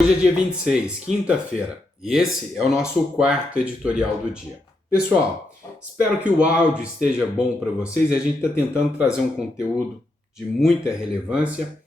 Hoje é dia 26, quinta-feira, e esse é o nosso quarto editorial do dia. Pessoal, espero que o áudio esteja bom para vocês e a gente está tentando trazer um conteúdo de muita relevância.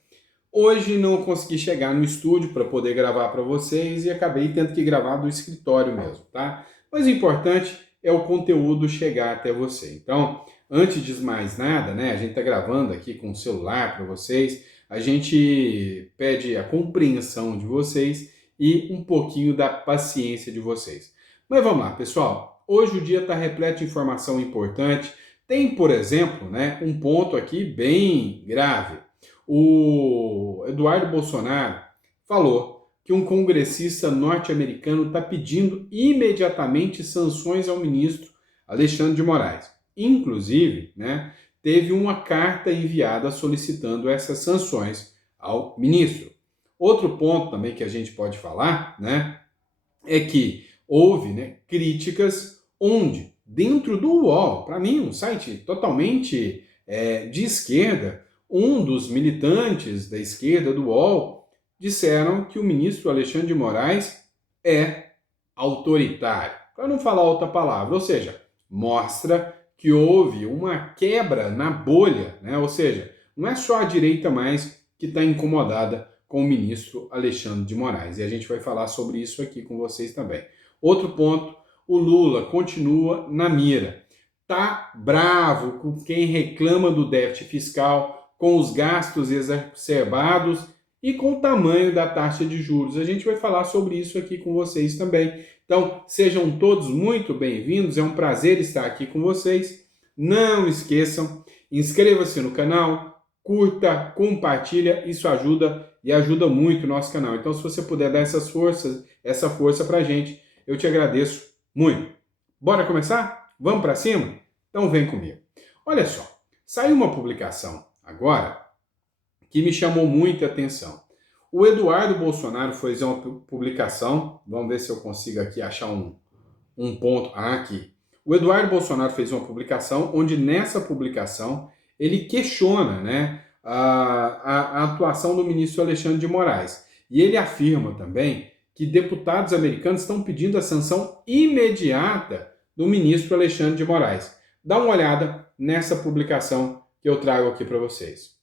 Hoje não consegui chegar no estúdio para poder gravar para vocês e acabei tendo que gravar do escritório mesmo, tá? Mas o importante é o conteúdo chegar até você. Então, antes de mais nada, né, a gente está gravando aqui com o celular para vocês, a gente pede a compreensão de vocês e um pouquinho da paciência de vocês. Mas vamos lá, pessoal. Hoje o dia está repleto de informação importante. Tem, por exemplo, né, um ponto aqui bem grave. O Eduardo Bolsonaro falou que um congressista norte-americano está pedindo imediatamente sanções ao ministro Alexandre de Moraes. Inclusive, né, teve uma carta enviada solicitando essas sanções ao ministro. Outro ponto também que a gente pode falar, né, é que houve, né, críticas onde, dentro do UOL, para mim, um site totalmente de esquerda, um dos militantes da esquerda do UOL disseram que o ministro Alexandre de Moraes é autoritário, para não falar outra palavra, ou seja, mostra que houve uma quebra na bolha, né? Ou seja, não é só a direita mais que está incomodada com o ministro Alexandre de Moraes, e a gente vai falar sobre isso aqui com vocês também. Outro ponto, o Lula continua na mira, tá bravo com quem reclama do déficit fiscal, com os gastos exacerbados e com o tamanho da taxa de juros. A gente vai falar sobre isso aqui com vocês também. Então, sejam todos muito bem-vindos, é um prazer estar aqui com vocês. Não esqueçam, inscreva-se no canal, curta, compartilha, isso ajuda e ajuda muito o nosso canal. Então, se você puder dar essa força pra gente, eu te agradeço muito. Bora começar? Vamos para cima? Então vem comigo. Olha só, saiu uma publicação agora que me chamou muita atenção. O Eduardo Bolsonaro fez uma publicação, vamos ver se eu consigo aqui achar um ponto. Aqui. O Eduardo Bolsonaro fez uma publicação onde nessa publicação ele questiona, né, a atuação do ministro Alexandre de Moraes. E ele afirma também que deputados americanos estão pedindo a sanção imediata do ministro Alexandre de Moraes. Dá uma olhada nessa publicação que eu trago aqui para vocês.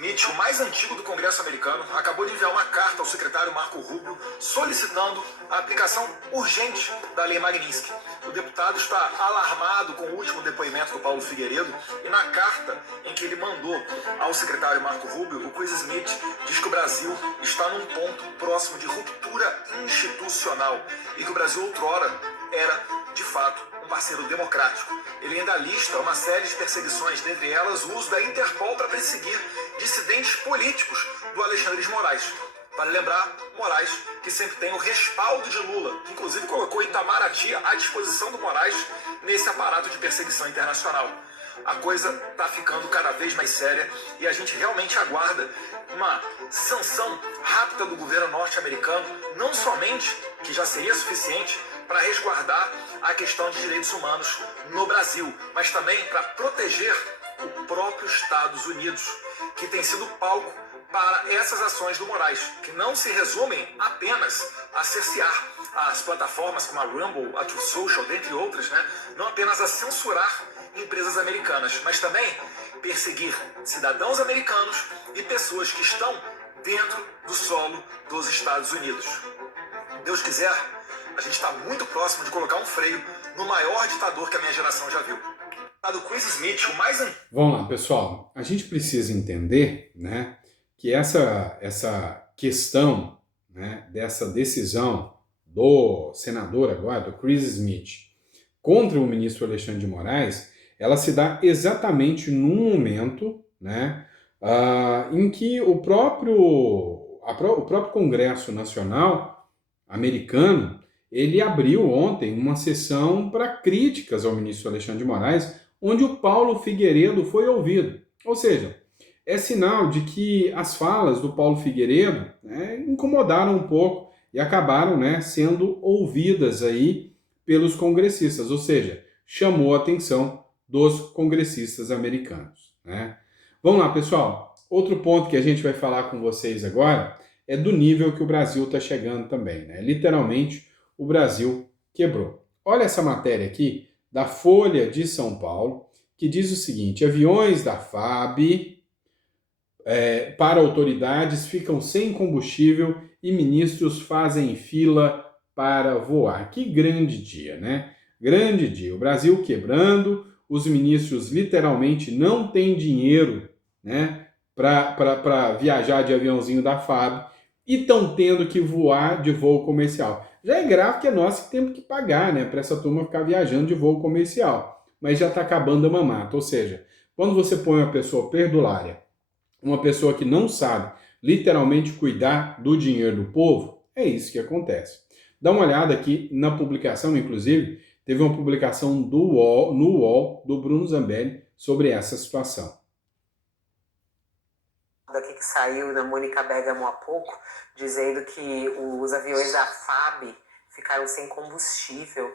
Mitch, o mais antigo do Congresso americano, acabou de enviar uma carta ao secretário Marco Rubio solicitando a aplicação urgente da Lei Magnitsky. O deputado está alarmado com o último depoimento do Paulo Figueiredo e na carta em que ele mandou ao secretário Marco Rubio, o Chris Smith diz que o Brasil está num ponto próximo de ruptura institucional e que o Brasil outrora era, de fato, um parceiro democrático. Ele ainda lista uma série de perseguições, dentre elas o uso da Interpol para perseguir dissidentes políticos do Alexandre de Moraes. Vale lembrar, Moraes, que sempre tem o respaldo de Lula, que inclusive colocou Itamaraty à disposição do Moraes nesse aparato de perseguição internacional. A coisa está ficando cada vez mais séria e a gente realmente aguarda uma sanção rápida do governo norte-americano, não somente, que já seria suficiente, para resguardar a questão de direitos humanos no Brasil, mas também para proteger o próprio Estados Unidos, que tem sido palco para essas ações do Moraes, que não se resumem apenas a cercear as plataformas como a Rumble, a Truth Social, dentre outras, né? Não apenas a censurar empresas americanas, mas também perseguir cidadãos americanos e pessoas que estão dentro do solo dos Estados Unidos. Deus quiser, a gente está muito próximo de colocar um freio no maior ditador que a minha geração já viu. Do Chris Smith, o mais... Vamos lá, pessoal. A gente precisa entender, né, que essa questão, né, dessa decisão do senador agora, do Chris Smith, contra o ministro Alexandre de Moraes, ela se dá exatamente num momento, né, em que o próprio Congresso Nacional americano, ele abriu ontem uma sessão para críticas ao ministro Alexandre de Moraes, onde o Paulo Figueiredo foi ouvido. Ou seja, é sinal de que as falas do Paulo Figueiredo, né, incomodaram um pouco e acabaram, né, sendo ouvidas aí pelos congressistas, ou seja, chamou a atenção dos congressistas americanos, né? Vamos lá, pessoal. Outro ponto que a gente vai falar com vocês agora é do nível que o Brasil está chegando também, né? Literalmente, o Brasil quebrou. Olha essa matéria aqui da Folha de São Paulo, que diz o seguinte: aviões da FAB para autoridades ficam sem combustível e ministros fazem fila para voar. Que grande dia, né? Grande dia. O Brasil quebrando, os ministros literalmente não têm dinheiro, né, para viajar de aviãozinho da FAB e estão tendo que voar de voo comercial. Já é grave que é nós que temos que pagar, né, para essa turma ficar viajando de voo comercial. Mas já está acabando a mamata. Ou seja, quando você põe uma pessoa perdulária, uma pessoa que não sabe literalmente cuidar do dinheiro do povo, é isso que acontece. Dá uma olhada aqui na publicação, inclusive, teve uma publicação no UOL, do Bruno Zambelli, sobre essa situação. Daqui que saiu da Mônica Bergamo há pouco, dizendo que os aviões da FAB ficaram sem combustível.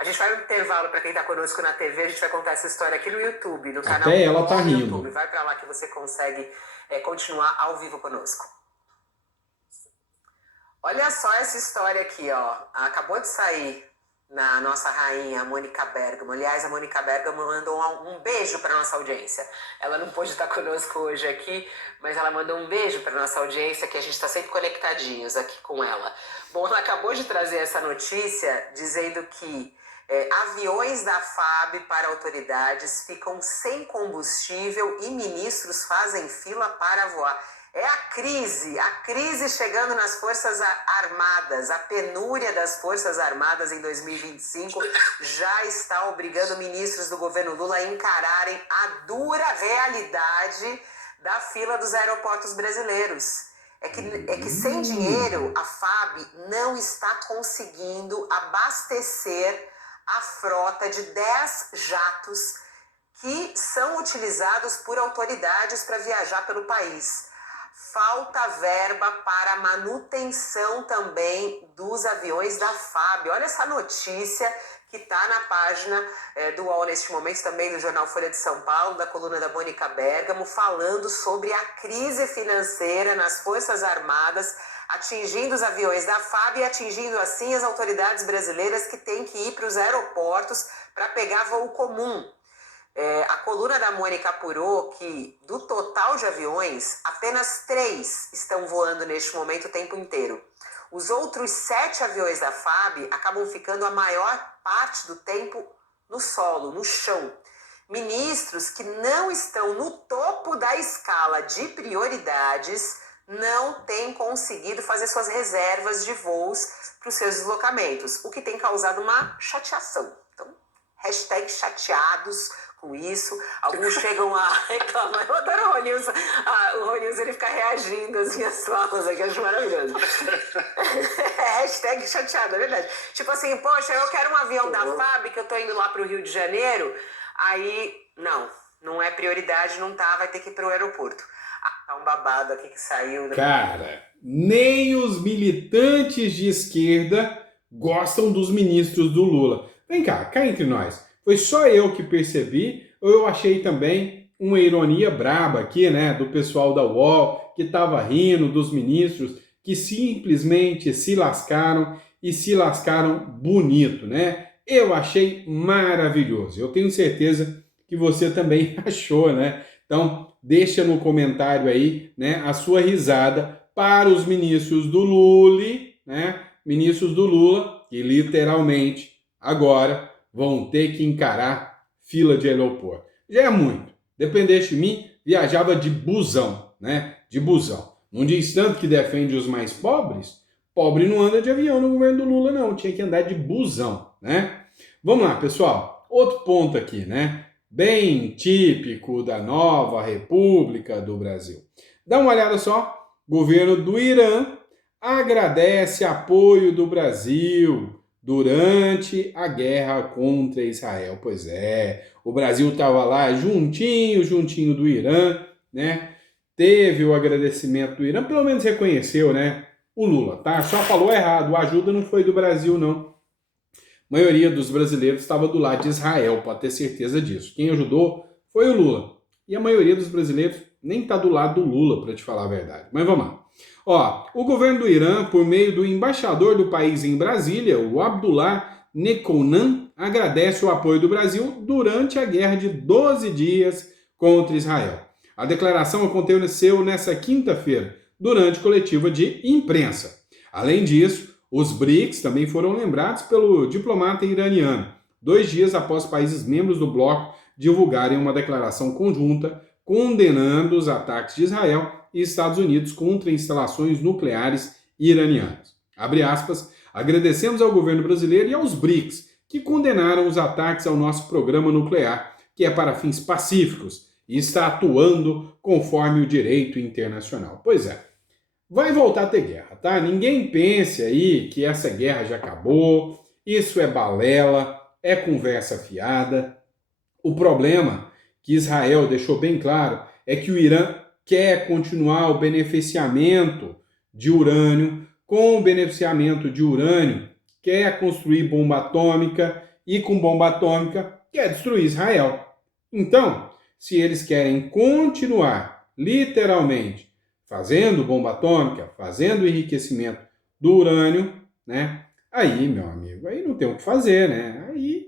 A gente vai no intervalo, para quem está conosco na TV, a gente vai contar essa história aqui no YouTube, no canal Até ela tá do rindo. YouTube. Vai para lá que você consegue continuar ao vivo conosco. Olha só essa história aqui, ó. Acabou de sair na nossa rainha, a Mônica Bergamo. Aliás, a Mônica Bergamo mandou um beijo para nossa audiência. Ela não pôde estar conosco hoje aqui, mas ela mandou um beijo para nossa audiência, que a gente está sempre conectadinhos aqui com ela. Bom, ela acabou de trazer essa notícia dizendo que aviões da FAB para autoridades ficam sem combustível e ministros fazem fila para voar. É a crise chegando nas Forças Armadas. A penúria das Forças Armadas em 2025 já está obrigando ministros do governo Lula a encararem a dura realidade da fila dos aeroportos brasileiros. É que sem dinheiro, a FAB não está conseguindo abastecer a frota de 10 jatos que são utilizados por autoridades para viajar pelo país. Falta verba para manutenção também dos aviões da FAB. Olha essa notícia que está na página do UOL neste momento, também no jornal Folha de São Paulo, da coluna da Mônica Bergamo, falando sobre a crise financeira nas Forças Armadas, atingindo os aviões da FAB e atingindo assim as autoridades brasileiras que têm que ir para os aeroportos para pegar voo comum. A coluna da Mônica apurou que, do total de aviões, apenas 3 estão voando neste momento o tempo inteiro. Os outros 7 aviões da FAB acabam ficando a maior parte do tempo no solo, no chão. Ministros que não estão no topo da escala de prioridades não têm conseguido fazer suas reservas de voos para os seus deslocamentos, o que tem causado uma chateação. Então, hashtag chateados com isso. Alguns chegam a reclamar. Eu adoro o Ronilson. O Ronilson, ele fica reagindo às minhas falas aqui, eu acho maravilhoso. Hashtag chateado, é verdade. Tipo assim, poxa, eu quero um avião da FAB, que eu tô indo lá pro Rio de Janeiro, aí, não é prioridade, não tá, vai ter que ir pro aeroporto. Tá um babado aqui que saiu. Cara, nem os militantes de esquerda gostam dos ministros do Lula. Vem cá entre nós. Foi só eu que percebi, ou eu achei também uma ironia braba aqui, né, do pessoal da UOL, que estava rindo dos ministros que simplesmente se lascaram e se lascaram bonito, né? Eu achei maravilhoso. Eu tenho certeza que você também achou, né? Então, deixa no comentário aí, né, a sua risada para os ministros do Lula, né? Ministros do Lula, que literalmente agora vão ter que encarar fila de aeroporto. Já é muito. Dependesse de mim, viajava de busão, né? De busão. Não diz tanto que defende os mais pobres? Pobre não anda de avião no governo do Lula, não. Tinha que andar de busão, né? Vamos lá, pessoal. Outro ponto aqui, né? Bem típico da nova República do Brasil. Dá uma olhada só. Governo do Irã agradece apoio do Brasil durante a guerra contra Israel. Pois é, o Brasil estava lá juntinho do Irã, né? Teve o agradecimento do Irã, pelo menos reconheceu, né? O Lula, tá? Só falou errado, a ajuda não foi do Brasil, não. A maioria dos brasileiros estava do lado de Israel, pode ter certeza disso. Quem ajudou foi o Lula. E a maioria dos brasileiros nem está do lado do Lula, para te falar a verdade. Mas vamos lá. Ó, o governo do Irã, por meio do embaixador do país em Brasília, o Abdullah Nekounan, agradece o apoio do Brasil durante a guerra de 12 dias contra Israel. A declaração aconteceu nesta quinta-feira, durante coletiva de imprensa. Além disso, os BRICS também foram lembrados pelo diplomata iraniano, 2 dias após países membros do bloco divulgarem uma declaração conjunta condenando os ataques de Israel e Estados Unidos contra instalações nucleares iranianas. Abre aspas, agradecemos ao governo brasileiro e aos BRICS, que condenaram os ataques ao nosso programa nuclear, que é para fins pacíficos e está atuando conforme o direito internacional. Pois é, vai voltar a ter guerra, tá? Ninguém pense aí que essa guerra já acabou, isso é balela, é conversa fiada. O problema que Israel deixou bem claro é que o Irã quer continuar o beneficiamento de urânio, com o beneficiamento de urânio quer construir bomba atômica e com bomba atômica quer destruir Israel. Então, se eles querem continuar, literalmente, fazendo bomba atômica, fazendo enriquecimento do urânio, né? Aí, meu amigo, aí não tem o que fazer, né? Aí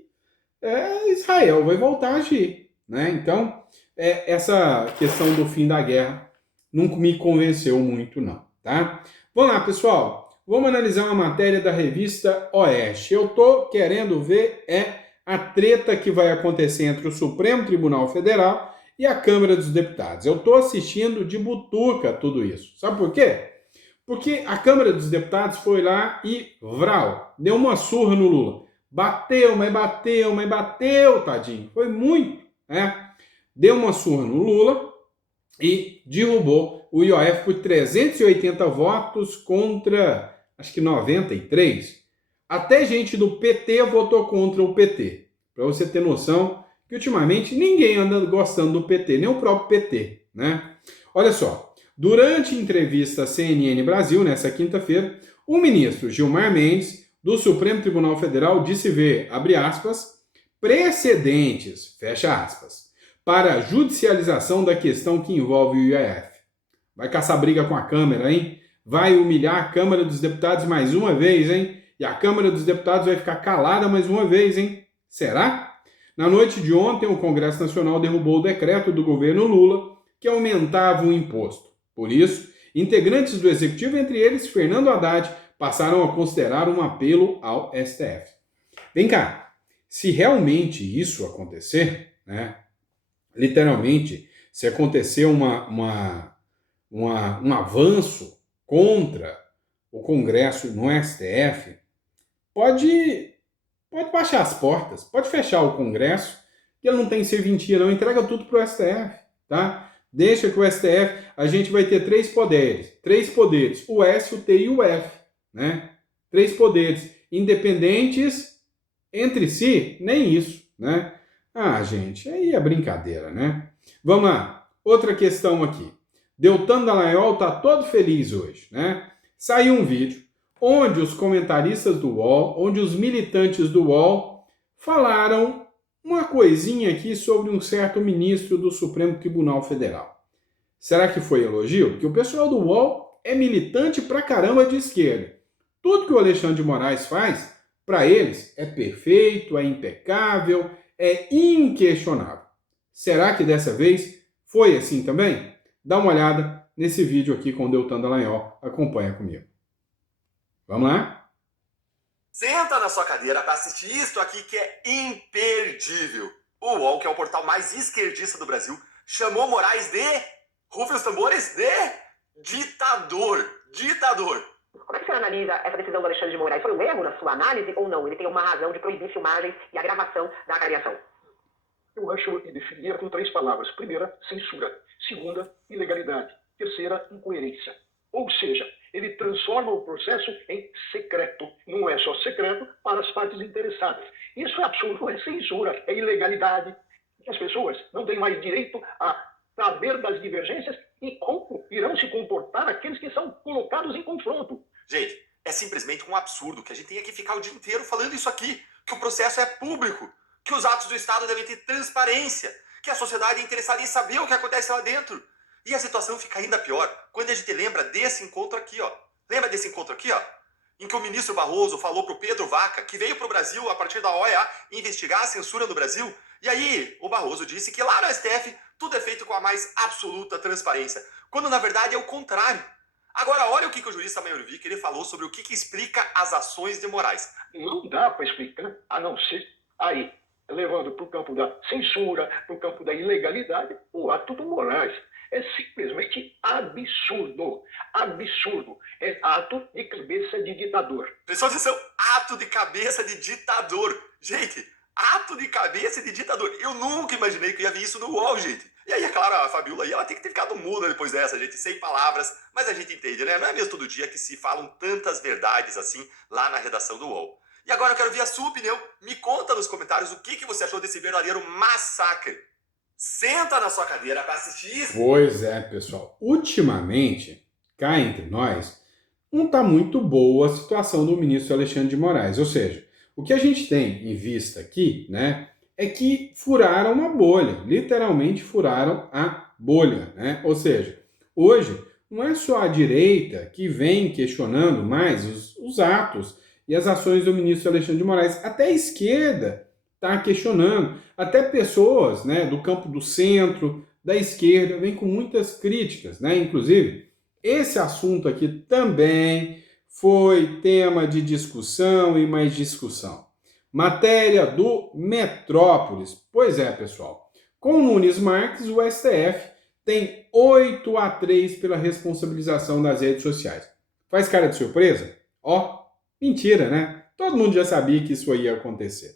Israel vai voltar a agir, né? Então, essa questão do fim da guerra nunca me convenceu muito, não, tá? Vamos lá, pessoal. Vamos analisar uma matéria da revista Oeste. Eu tô querendo ver a treta que vai acontecer entre o Supremo Tribunal Federal e a Câmara dos Deputados. Eu tô assistindo de butuca tudo isso. Sabe por quê? Porque a Câmara dos Deputados foi lá e, deu uma surra no Lula. Bateu, mas bateu, tadinho. Foi muito, né? Deu uma surra no Lula e derrubou o IOF por 380 votos contra, acho que 93. Até gente do PT votou contra o PT. Para você ter noção que ultimamente ninguém anda gostando do PT, nem o próprio PT, né? Olha só, durante entrevista à CNN Brasil, nessa quinta-feira, o ministro Gilmar Mendes, do Supremo Tribunal Federal, disse ver, abre aspas, precedentes, fecha aspas, para a judicialização da questão que envolve o IOF. Vai caçar briga com a Câmara, hein? Vai humilhar a Câmara dos Deputados mais uma vez, hein? E a Câmara dos Deputados vai ficar calada mais uma vez, hein? Será? Na noite de ontem, o Congresso Nacional derrubou o decreto do governo Lula que aumentava o imposto. Por isso, integrantes do Executivo, entre eles Fernando Haddad, passaram a considerar um apelo ao STF. Vem cá, se realmente isso acontecer, né? Literalmente, se acontecer um avanço contra o Congresso no STF, pode baixar as portas, pode fechar o Congresso, que ele não tem serventia não, entrega tudo para o STF, tá? Deixa que o STF, a gente vai ter três poderes, o S, o T e o F, né? 3 poderes independentes entre si, nem isso, né? Ah, gente, aí é brincadeira, né? Vamos lá, outra questão aqui. Deltan Dallagnol tá todo feliz hoje, né? Saiu um vídeo onde os comentaristas do UOL, onde os militantes do UOL falaram uma coisinha aqui sobre um certo ministro do Supremo Tribunal Federal. Será que foi elogio? Porque o pessoal do UOL é militante pra caramba de esquerda. Tudo que o Alexandre de Moraes faz, para eles, é perfeito, é impecável, é inquestionável. Será que dessa vez foi assim também? Dá uma olhada nesse vídeo aqui com o Deltan Dallagnol. Acompanha comigo. Vamos lá? Senta na sua cadeira para assistir isto aqui que é imperdível. O UOL, que é o portal mais esquerdista do Brasil, chamou Moraes de... rufem os tambores, de... ditador. Como é que o senhor analisa essa decisão do Alexandre de Moraes? Foi um erro na sua análise ou não? Ele tem uma razão de proibir filmagens e a gravação da agremiação. Eu acho que definir com 3 palavras. Primeira, censura. Segunda, ilegalidade. Terceira, incoerência. Ou seja, ele transforma o processo em secreto. Não é só secreto para as partes interessadas. Isso é absurdo, é censura, é ilegalidade. As pessoas não têm mais direito a saber das divergências e como irão se comportar aqueles que são colocados em confronto. Gente, é simplesmente um absurdo que a gente tenha que ficar o dia inteiro falando isso aqui, que o processo é público, que os atos do Estado devem ter transparência, que a sociedade é interessada em saber o que acontece lá dentro. E a situação fica ainda pior quando a gente lembra desse encontro aqui, ó. Lembra desse encontro aqui, ó? Em que o ministro Barroso falou pro Pedro Vaca, que veio pro Brasil a partir da OEA investigar a censura no Brasil. E aí, o Barroso disse que lá no STF tudo é feito com a mais absoluta transparência, quando na verdade é o contrário. Agora, olha o que o jurista Maiorevic ele falou sobre o que explica as ações de Moraes. Não dá para explicar, a não ser aí, levando para o campo da censura, para o campo da ilegalidade, o ato do Moraes. É simplesmente absurdo. Absurdo. É ato de cabeça de ditador. Presta atenção, ato de cabeça de ditador. Gente, ato de cabeça de ditador. Eu nunca imaginei que eu ia ver isso no UOL, gente. E aí, é claro, a Fabiola aí, ela tem que ter ficado muda depois dessa, gente, sem palavras. Mas a gente entende, né? Não é mesmo todo dia que se falam tantas verdades assim lá na redação do UOL. E agora eu quero ver a sua opinião. Me conta nos comentários o que você achou desse verdadeiro massacre. Senta na sua cadeira para assistir isso. Pois é, pessoal. Ultimamente, cá entre nós, não está muito boa a situação do ministro Alexandre de Moraes. Ou seja, o que a gente tem em vista aqui, né, é que furaram uma bolha. Literalmente furaram a bolha, né? Ou seja, hoje não é só a direita que vem questionando mais os atos e as ações do ministro Alexandre de Moraes. Até a esquerda está questionando. Até pessoas, né, do campo do centro, da esquerda, vêm com muitas críticas, né? Inclusive, esse assunto aqui também foi tema de discussão e mais discussão. Matéria do Metrópolis. Pois é, pessoal. Com Nunes Marques, o STF tem 8-3 pela responsabilização das redes sociais. Faz cara de surpresa? Ó, mentira, né? Todo mundo já sabia que isso ia acontecer.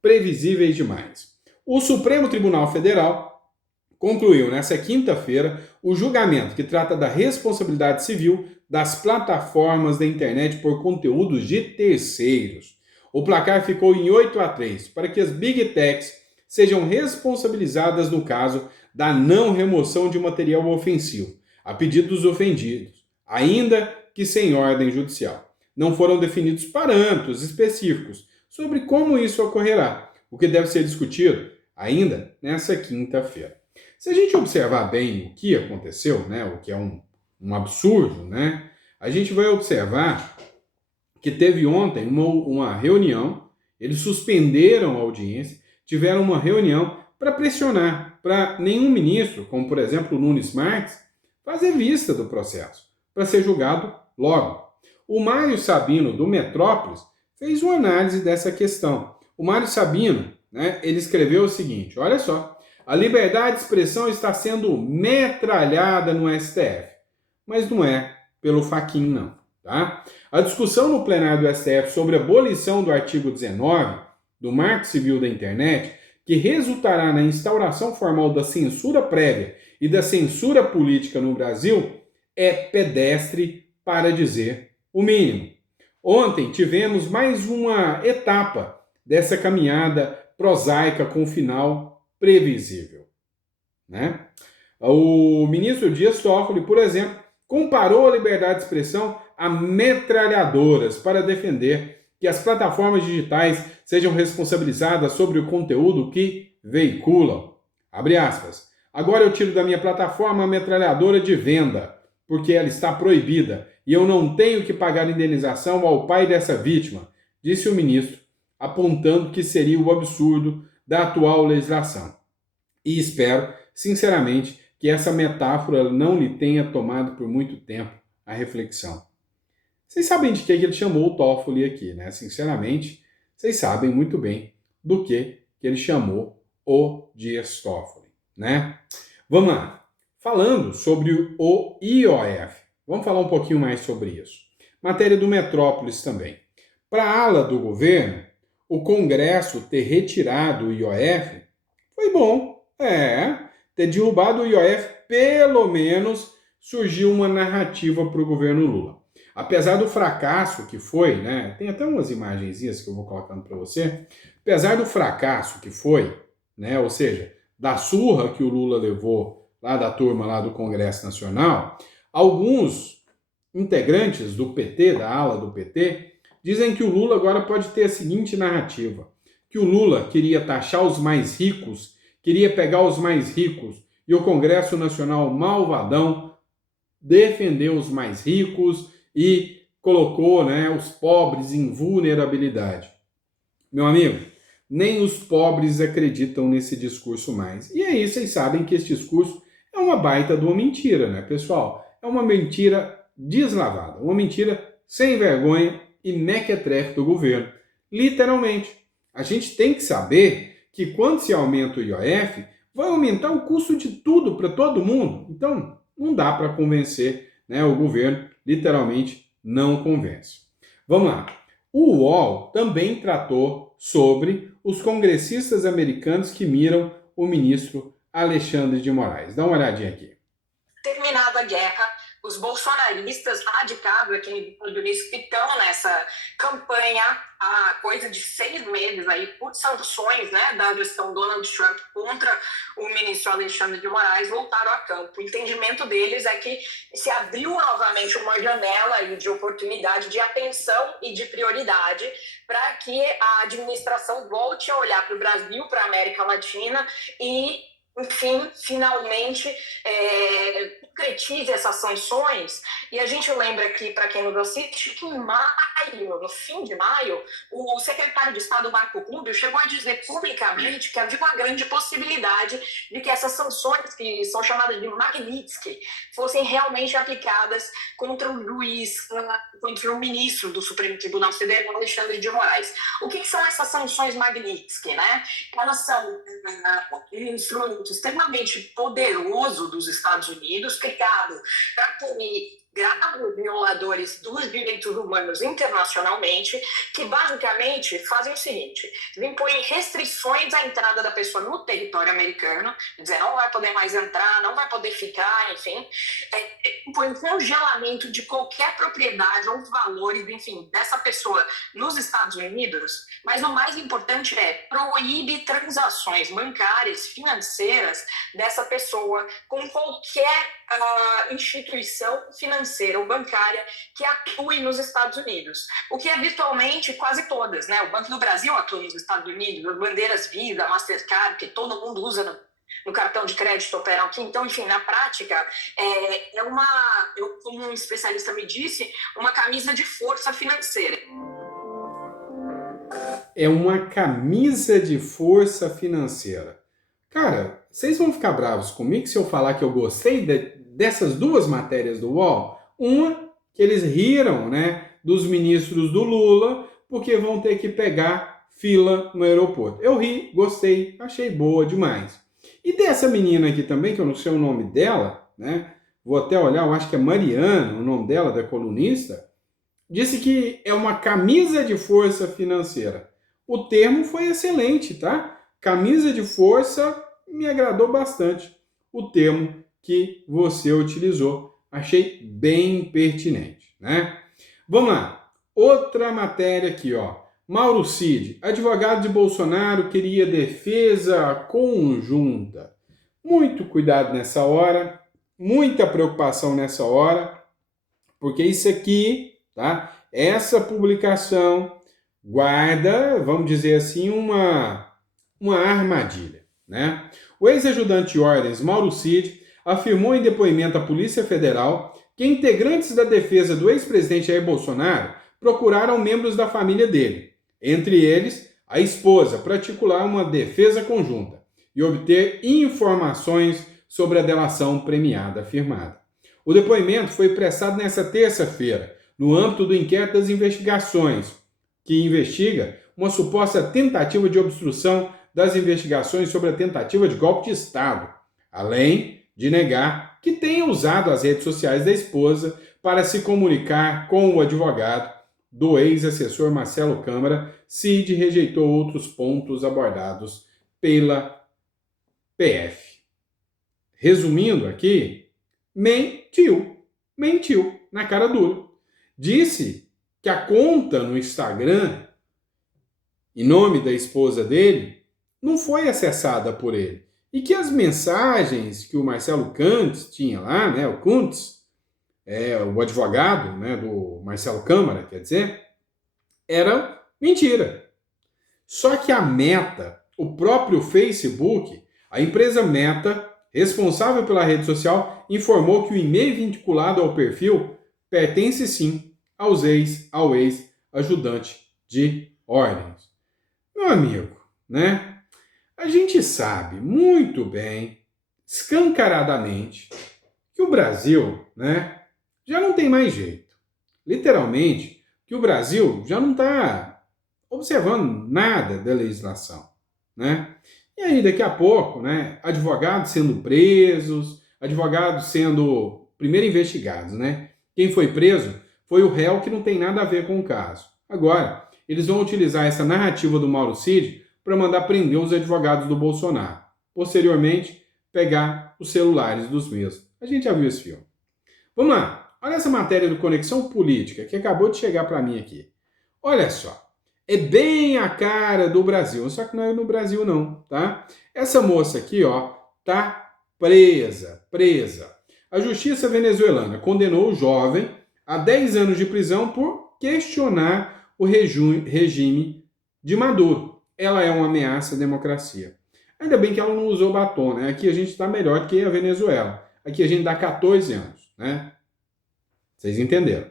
Previsíveis demais. O Supremo Tribunal Federal concluiu nesta quinta-feira o julgamento que trata da responsabilidade civil das plataformas da internet por conteúdos de terceiros. O placar ficou em 8-3 para que as Big Techs sejam responsabilizadas no caso da não remoção de material ofensivo, a pedido dos ofendidos, ainda que sem ordem judicial. Não foram definidos parâmetros específicos sobre como isso ocorrerá, o que deve ser discutido ainda nessa quinta-feira. Se a gente observar bem o que aconteceu, né, o que é um absurdo, né, a gente vai observar que teve ontem uma reunião, eles suspenderam a audiência, tiveram uma reunião para pressionar, para nenhum ministro, como por exemplo o Nunes Marques, fazer vista do processo, para ser julgado logo. O Mário Sabino, do Metrópolis, fez uma análise dessa questão. O Mário Sabino, né, ele escreveu o seguinte, olha só, a liberdade de expressão está sendo metralhada no STF, mas não é pelo faquinho, não. Tá? A discussão no plenário do STF sobre a abolição do artigo 19 do Marco Civil da Internet, que resultará na instauração formal da censura prévia e da censura política no Brasil, é pedestre para dizer o mínimo. Ontem tivemos mais uma etapa dessa caminhada prosaica com final previsível, né? O ministro Dias Toffoli, por exemplo, comparou a liberdade de expressão a metralhadoras para defender que as plataformas digitais sejam responsabilizadas sobre o conteúdo que veiculam. Abre aspas. Agora eu tiro da minha plataforma a metralhadora de venda, porque ela está proibida e eu não tenho que pagar indenização ao pai dessa vítima, disse o ministro, apontando que seria o absurdo da atual legislação. E espero, sinceramente, que essa metáfora não lhe tenha tomado por muito tempo a reflexão. Vocês sabem de que ele chamou o Toffoli aqui, né? Sinceramente, vocês sabem muito bem do que ele chamou o Dias Toffoli, né? Vamos lá. Falando sobre o IOF, vamos falar um pouquinho mais sobre isso. Matéria do Metrópolis também. Para a ala do governo, o Congresso ter retirado o IOF foi bom. Ter derrubado o IOF, pelo menos surgiu uma narrativa para o governo Lula. Apesar do fracasso que foi, né? Tem até umas imagenzinhas que eu vou colocando para você. Apesar do fracasso que foi, né? Ou seja, da surra que o Lula levou lá da turma lá do Congresso Nacional, alguns integrantes do PT, da ala do PT, dizem que o Lula agora pode ter a seguinte narrativa, que o Lula queria taxar os mais ricos, queria pegar os mais ricos E o Congresso Nacional malvadão defendeu os mais ricos e colocou, né, os pobres em vulnerabilidade. Meu amigo, nem os pobres acreditam nesse discurso mais. E aí vocês sabem que esse discurso é uma baita de uma mentira, né, pessoal? É uma mentira deslavada, uma mentira sem vergonha e mequetrefe do governo. Literalmente. A gente tem que saber que quando se aumenta o IOF, vai aumentar o custo de tudo para todo mundo. Então, não dá para convencer, né? O governo literalmente não convence. Vamos lá. O UOL também tratou sobre os congressistas americanos que miram o ministro Alexandre de Moraes. Dá uma olhadinha aqui. Terminada a guerra, os bolsonaristas radicados aqui nos Estados Unidos que estão nessa campanha há coisa de 6 meses aí por sanções, né, da gestão Donald Trump contra o ministro Alexandre de Moraes voltaram a campo. O entendimento deles é que se abriu novamente uma janela aí de oportunidade, de atenção e de prioridade para que a administração volte a olhar para o Brasil, para a América Latina e enfim, finalmente concretize essas sanções. E a gente lembra aqui, para quem nos assiste, que em maio, no fim de maio, o secretário de Estado, Marco Rubio, chegou a dizer publicamente que havia uma grande possibilidade de que essas sanções, que são chamadas de Magnitsky, fossem realmente aplicadas contra o juiz, contra o ministro do Supremo Tribunal Federal, Alexandre de Moraes. O que são essas sanções Magnitsky, né? Elas são um instrumento extremamente poderoso dos Estados Unidos, criado para punir graves violadores dos direitos humanos internacionalmente, que basicamente fazem o seguinte: impõem restrições à entrada da pessoa no território americano, dizer, não vai poder mais entrar, não vai poder ficar, enfim, impõe congelamento de qualquer propriedade ou valores, enfim, dessa pessoa nos Estados Unidos, mas o mais importante é proíbe transações bancárias, financeiras dessa pessoa com qualquer instituição financeira ou bancária que atue nos Estados Unidos, o que é virtualmente quase todas, né? O Banco do Brasil atua nos Estados Unidos, as bandeiras Visa, Mastercard, que todo mundo usa no cartão de crédito operam aqui. Então, enfim, na prática, como um especialista me disse, uma camisa de força financeira. É uma camisa de força financeira. Cara, vocês vão ficar bravos comigo se eu falar que eu gostei dessas duas matérias do UOL? Uma, que eles riram, né, dos ministros do Lula, porque vão ter que pegar fila no aeroporto. Eu ri, gostei, achei boa demais. E dessa menina aqui também, que eu não sei o nome dela, né, vou até olhar, eu acho que é Mariana, o nome dela, da colunista, disse que é uma camisa de força financeira. O termo foi excelente, tá? Camisa de força me agradou bastante. O termo que você utilizou. Achei bem pertinente, né? Vamos lá. Outra matéria aqui, ó. Mauro Cid, advogado de Bolsonaro, queria defesa conjunta. Muito cuidado nessa hora, muita preocupação nessa hora, porque isso aqui, tá? Essa publicação guarda, vamos dizer assim, uma armadilha, né? O ex-ajudante de ordens Mauro Cid afirmou em depoimento à Polícia Federal que integrantes da defesa do ex-presidente Jair Bolsonaro procuraram membros da família dele, entre eles a esposa, para articular uma defesa conjunta e obter informações sobre a delação premiada afirmada. O depoimento foi prestado nesta terça-feira, no âmbito do inquérito das investigações, que investiga uma suposta tentativa de obstrução das investigações sobre a tentativa de golpe de Estado, além de negar que tenha usado as redes sociais da esposa para se comunicar com o advogado do ex-assessor Marcelo Câmara. Cid rejeitou outros pontos abordados pela PF. Resumindo aqui, mentiu na cara dura. Disse que a conta no Instagram, em nome da esposa dele, não foi acessada por ele. E que as mensagens que o Marcelo Kuntz tinha lá, né, o Kuntz, o advogado, né, do Marcelo Câmara, quer dizer, era mentira. Só que a Meta, o próprio Facebook, a empresa Meta, responsável pela rede social, informou que o e-mail vinculado ao perfil pertence sim ao ex-ajudante de ordens. Meu amigo, né? A gente sabe muito bem, escancaradamente, que o Brasil, né, já não tem mais jeito. Literalmente, que o Brasil já não está observando nada da legislação, né? E aí, daqui a pouco, né, advogados sendo presos, advogados sendo primeiro investigados, né? Quem foi preso foi o réu que não tem nada a ver com o caso. Agora, eles vão utilizar essa narrativa do Mauro Cid para mandar prender os advogados do Bolsonaro. Posteriormente, pegar os celulares dos mesmos. A gente já viu esse filme. Vamos lá. Olha essa matéria do Conexão Política que acabou de chegar para mim aqui. Olha só. É bem a cara do Brasil. Só que não é no Brasil não, tá? Essa moça aqui, ó, tá presa. A justiça venezuelana condenou o jovem a 10 anos de prisão por questionar o regime de Maduro. Ela é uma ameaça à democracia. Ainda bem que ela não usou batom, né? Aqui a gente está melhor que a Venezuela. Aqui a gente dá 14 anos, né? Vocês entenderam.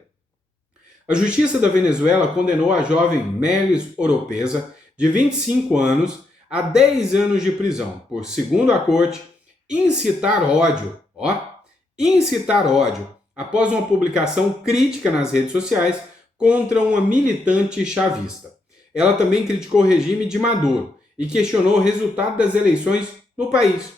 A justiça da Venezuela condenou a jovem Melis Oropesa, de 25 anos, a 10 anos de prisão, por, segundo a corte, incitar ódio, após uma publicação crítica nas redes sociais contra uma militante chavista. Ela também criticou o regime de Maduro e questionou o resultado das eleições no país.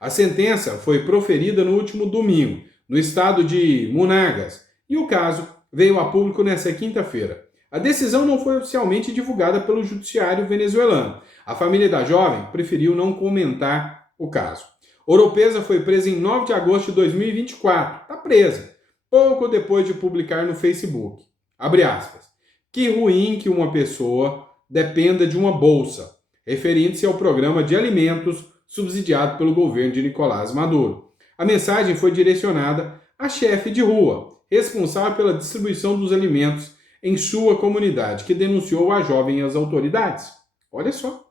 A sentença foi proferida no último domingo, no estado de Monagas, e o caso veio a público nesta quinta-feira. A decisão não foi oficialmente divulgada pelo judiciário venezuelano. A família da jovem preferiu não comentar o caso. Oropesa foi presa em 9 de agosto de 2024. Está presa, pouco depois de publicar no Facebook. Abre aspas. Que ruim que uma pessoa dependa de uma bolsa, referindo-se ao programa de alimentos subsidiado pelo governo de Nicolás Maduro. A mensagem foi direcionada à chefe de rua, responsável pela distribuição dos alimentos em sua comunidade, que denunciou a jovem às autoridades. Olha só.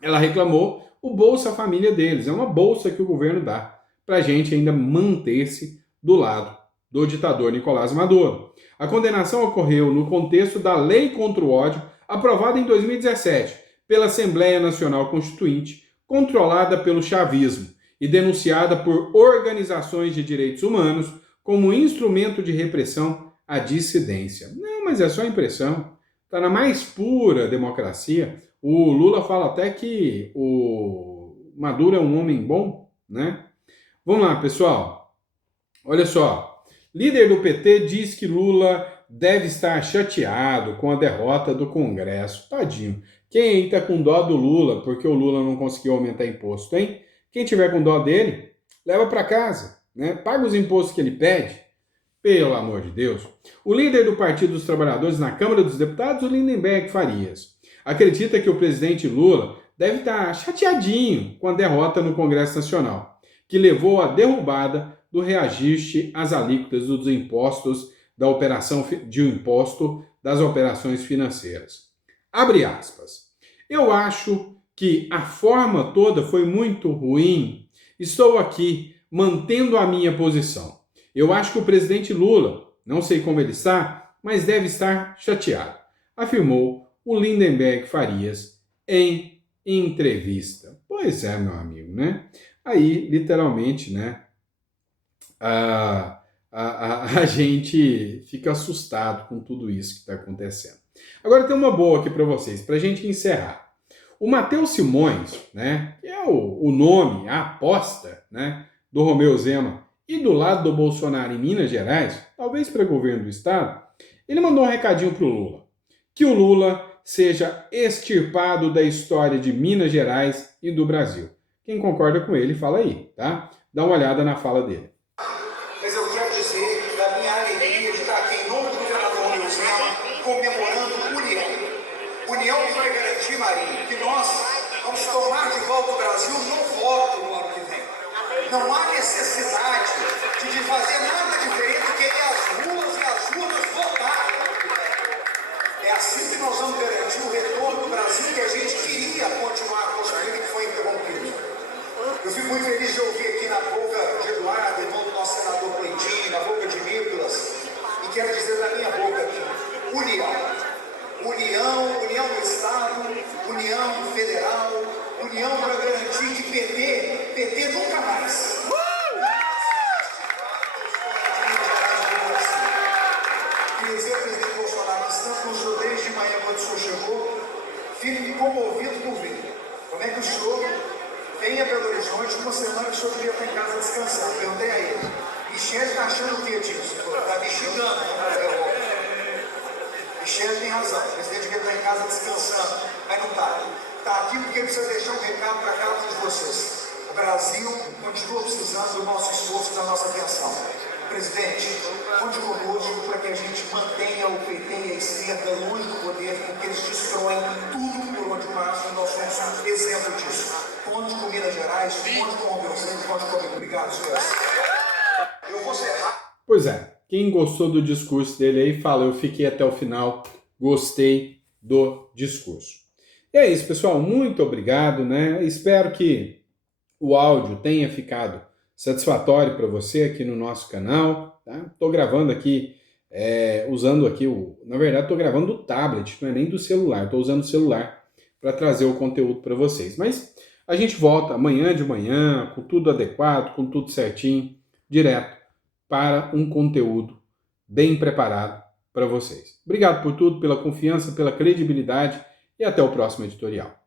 Ela reclamou o Bolsa Família deles. É uma bolsa que o governo dá para a gente ainda manter-se do lado do ditador Nicolás Maduro. A condenação ocorreu no contexto da Lei contra o Ódio, aprovada em 2017 pela Assembleia Nacional Constituinte, controlada pelo chavismo e denunciada por organizações de direitos humanos como instrumento de repressão à dissidência. Não, mas é só impressão. Está na mais pura democracia. O Lula fala até que o Maduro é um homem bom, né? Vamos lá, pessoal. Olha só. Líder do PT diz que Lula deve estar chateado com a derrota do Congresso. Tadinho. Quem está com dó do Lula porque o Lula não conseguiu aumentar imposto, hein? Quem tiver com dó dele, leva para casa, né? Paga os impostos que ele pede. Pelo amor de Deus. O líder do Partido dos Trabalhadores na Câmara dos Deputados, o Lindenberg Farias, acredita que o presidente Lula deve estar chateadinho com a derrota no Congresso Nacional, que levou à derrubada do reajuste às alíquotas dos impostos da operação de imposto das operações financeiras. Abre aspas. Eu acho que a forma toda foi muito ruim. Estou aqui mantendo a minha posição. Eu acho que o presidente Lula, não sei como ele está, mas deve estar chateado, afirmou o Lindenberg Farias em entrevista. Pois é, meu amigo, né? Aí, literalmente, né? A gente fica assustado com tudo isso que está acontecendo. Agora tem uma boa aqui para vocês, para a gente encerrar. O Matheus Simões, né, que é o nome, a aposta, né, do Romeu Zema e do lado do Bolsonaro em Minas Gerais, talvez para governo do estado, ele mandou um recadinho para o Lula. Que o Lula seja extirpado da história de Minas Gerais e do Brasil. Quem concorda com ele, fala aí, tá? Dá uma olhada na fala dele. Mas eu quero dizer da minha alegria de estar aqui em nome do governador Romeu Zema, comemorando união. União que vai garantir, Marinho, que nós vamos tomar de volta o Brasil no voto no ano que vem. Não há necessidade de fazer nada diferente do que ir às ruas e às urnas votar. É assim que nós vamos garantir o retorno do Brasil que a gente queria continuar construindo e que foi interrompido. Eu fico muito feliz de ouvir aqui na boca de Eduardo, irmão do nosso senador Cleitinho, na boca de Nicolas, e quero dizer na minha boca aqui, união. União do Estado, união federal, união para garantir que PT nunca mais. Queria dizer, presidente Bolsonaro, que estamos com o senhor desde manhã, quando o senhor chegou, fico comovido por ver. Como é que o senhor vem a Belo Horizonte, uma semana que o senhor devia estar em casa descansando? Perguntei a ele. Michel está achando o que disso? Está me xingando, né? Michel tem razão, o presidente devia estar em casa descansando, mas não está. Está aqui porque precisa deixar um recado para cada um de vocês. O Brasil continua precisando do nosso esforço e da nossa atenção. Presidente, conte conosco para que a gente mantenha o PT e a esquerda longe do poder, porque eles destroem tudo por onde passam. Nós somos um exemplo disso. Conte com Minas Gerais, conte com o meu centro, conte comigo. Obrigado, senhores. Eu vou ser rápido. Pois é, quem gostou do discurso dele aí, fala, eu fiquei até o final, gostei do discurso. E é isso, pessoal, muito obrigado, né? Espero que o áudio tenha ficado satisfatório para você aqui no nosso canal, tá? Estou gravando aqui, usando aqui na verdade estou gravando do tablet, não é nem do celular, estou usando o celular para trazer o conteúdo para vocês. Mas a gente volta amanhã de manhã, com tudo adequado, com tudo certinho, direto para um conteúdo bem preparado para vocês. Obrigado por tudo, pela confiança, pela credibilidade e até o próximo editorial.